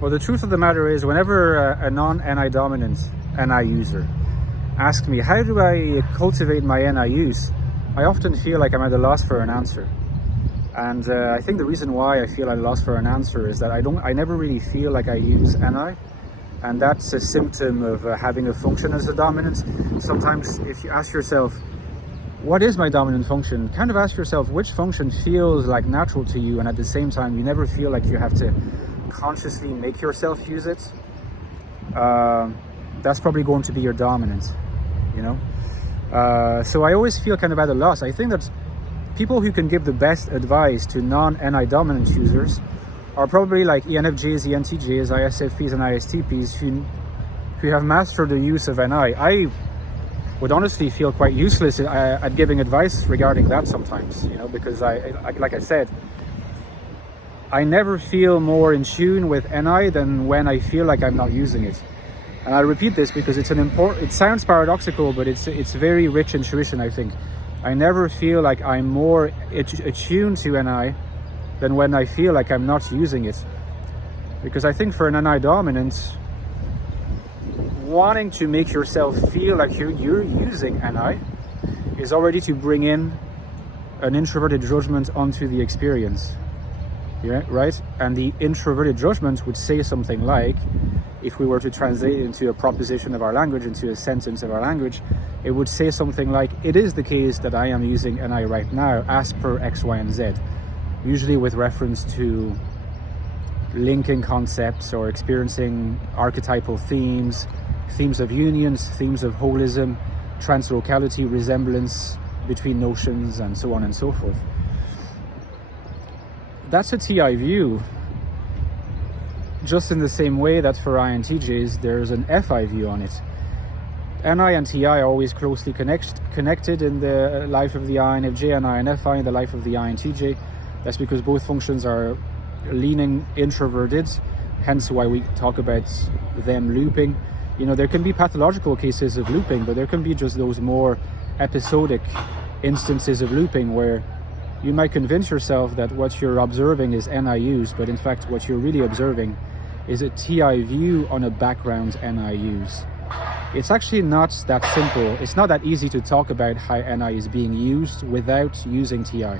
Well, the truth of the matter is, whenever a non-NI dominant NI user asks me, how do I cultivate my NI use? I often feel like I'm at a loss for an answer. And I think the reason why I feel at a loss for an answer is that I never really feel like I use NI. And that's a symptom of having a function as a dominant. Sometimes if you ask yourself, what is my dominant function? Kind of ask yourself which function feels like natural to you, and at the same time you never feel like you have to consciously make yourself use it. That's probably going to be your dominant, you know? So I always feel kind of at a loss. I think that people who can give the best advice to non-NI dominant users are probably like ENFJs, ENTJs, ISFPs and ISTPs who have mastered the use of NI. I would honestly feel quite useless at giving advice regarding that sometimes, you know, because like I said, I never feel more in tune with NI than when I feel like I'm not using it. And I repeat this because it's it sounds paradoxical, but it's very rich intuition, I think. I never feel like I'm more attuned to NI than when I feel like I'm not using it. Because I think for an NI dominant, wanting to make yourself feel like you're using NI is already to bring in an introverted judgment onto the experience. Yeah, right? And the introverted judgment would say something like, if we were to translate it into a proposition of our language, into a sentence of our language, it would say something like, it is the case that I am using NI right now as per X, Y, and Z. Usually with reference to linking concepts or experiencing archetypal themes, themes of unions, themes of holism, translocality, resemblance between notions, and so on and so forth. That's a TI view, just in the same way that for INTJs there's an FI view on it. NI and TI are always closely connected in the life of the INFJ, and INFI in the life of the INTJ. That's because both functions are leaning introverted, hence why we talk about them looping. You know, there can be pathological cases of looping, but there can be just those more episodic instances of looping where you might convince yourself that what you're observing is NI use, but in fact what you're really observing is a TI view on a background NI use. It's actually not that simple. It's not that easy to talk about how NI is being used without using TI.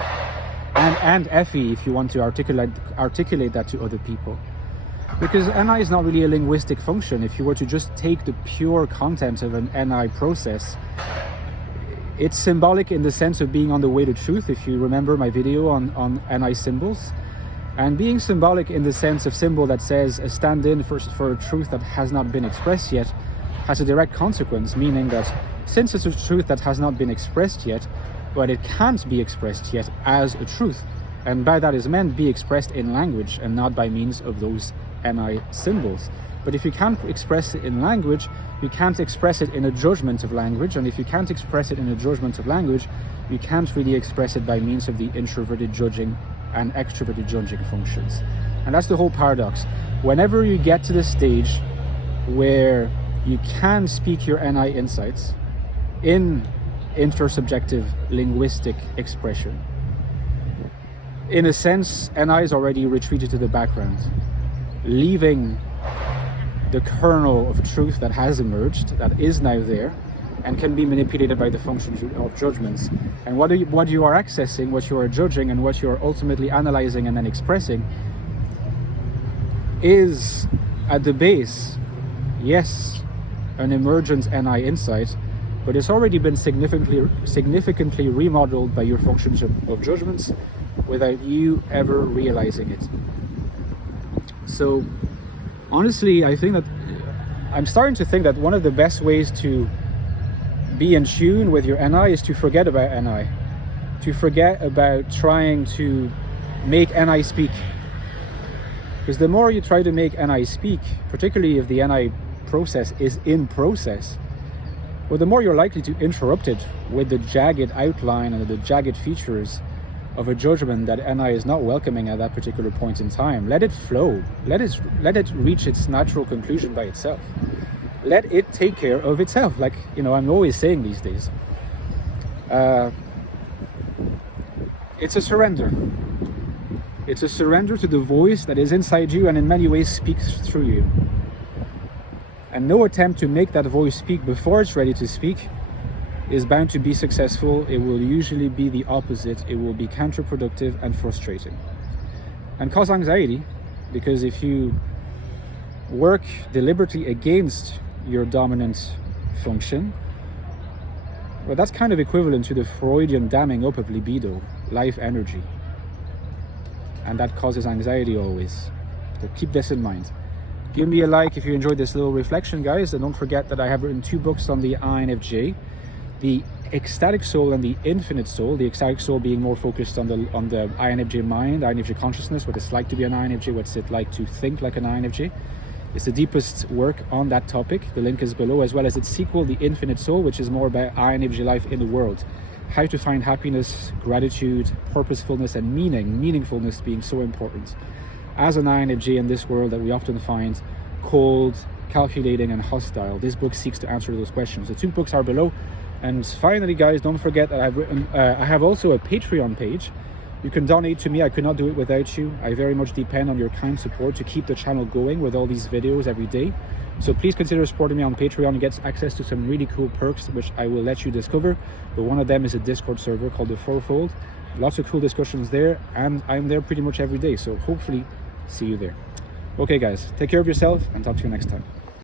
And FE if you want to articulate that to other people. Because NI is not really a linguistic function. If you were to just take the pure content of an NI process, it's symbolic in the sense of being on the way to truth, if you remember my video on NI symbols. And being symbolic in the sense of symbol that says a stand-in for a truth that has not been expressed yet has a direct consequence, meaning that since it's a truth that has not been expressed yet, but it can't be expressed yet as a truth, and by that is meant be expressed in language and not by means of those NI symbols. But if you can't express it in language, you can't express it in a judgment of language, and if you can't express it in a judgment of language, you can't really express it by means of the introverted judging and extroverted judging functions. And that's the whole paradox. Whenever you get to the stage where you can speak your NI insights in intersubjective linguistic expression, in a sense, NI is already retreated to the background, leaving the kernel of truth that has emerged, that is now there, and can be manipulated by the functions of judgments. And what you are accessing, what you are judging, and what you are ultimately analyzing and then expressing is, at the base, yes, an emergent NI insight, but it's already been significantly remodeled by your functions of judgments without you ever realizing it. So honestly, I think that I'm starting to think that one of the best ways to be in tune with your NI is to forget about NI, to forget about trying to make NI speak. Because the more you try to make NI speak, particularly if the NI process is in process, well, the more you're likely to interrupt it with the jagged outline and the jagged features of a judgment that NI is not welcoming at that particular point in time. Let it flow. Let it reach its natural conclusion by itself. Let it take care of itself, like, you know, I'm always saying these days. It's a surrender. It's a surrender to the voice that is inside you and in many ways speaks through you. And no attempt to make that voice speak before it's ready to speak is bound to be successful. It will usually be the opposite. It will be counterproductive and frustrating and cause anxiety, because if you work deliberately against your dominant function, well, that's kind of equivalent to the Freudian damming up of libido, life energy. And that causes anxiety always. So keep this in mind. Give me a like if you enjoyed this little reflection, guys. And don't forget that I have written 2 books on the INFJ, the Ecstatic Soul and the Infinite Soul. The Ecstatic Soul being more focused on the INFJ mind, INFJ consciousness, what it's like to be an INFJ, what's it like to think like an INFJ. It's the deepest work on that topic. The link is below, as well as its sequel, The Infinite Soul, which is more about INFJ life in the world. How to find happiness, gratitude, purposefulness, and meaningfulness being so important as an INFJ in this world that we often find cold, calculating, and hostile. This book seeks to answer those questions. The 2 books are below. And finally, guys, don't forget that I have also a Patreon page. You can donate to me. I could not do it without you. I very much depend on your kind support to keep the channel going with all these videos every day. So please consider supporting me on Patreon. You get access to some really cool perks, which I will let you discover. But one of them is a Discord server called The Fourfold. Lots of cool discussions there, and I'm there pretty much every day. So hopefully see you there. Okay, guys, take care of yourself and talk to you next time.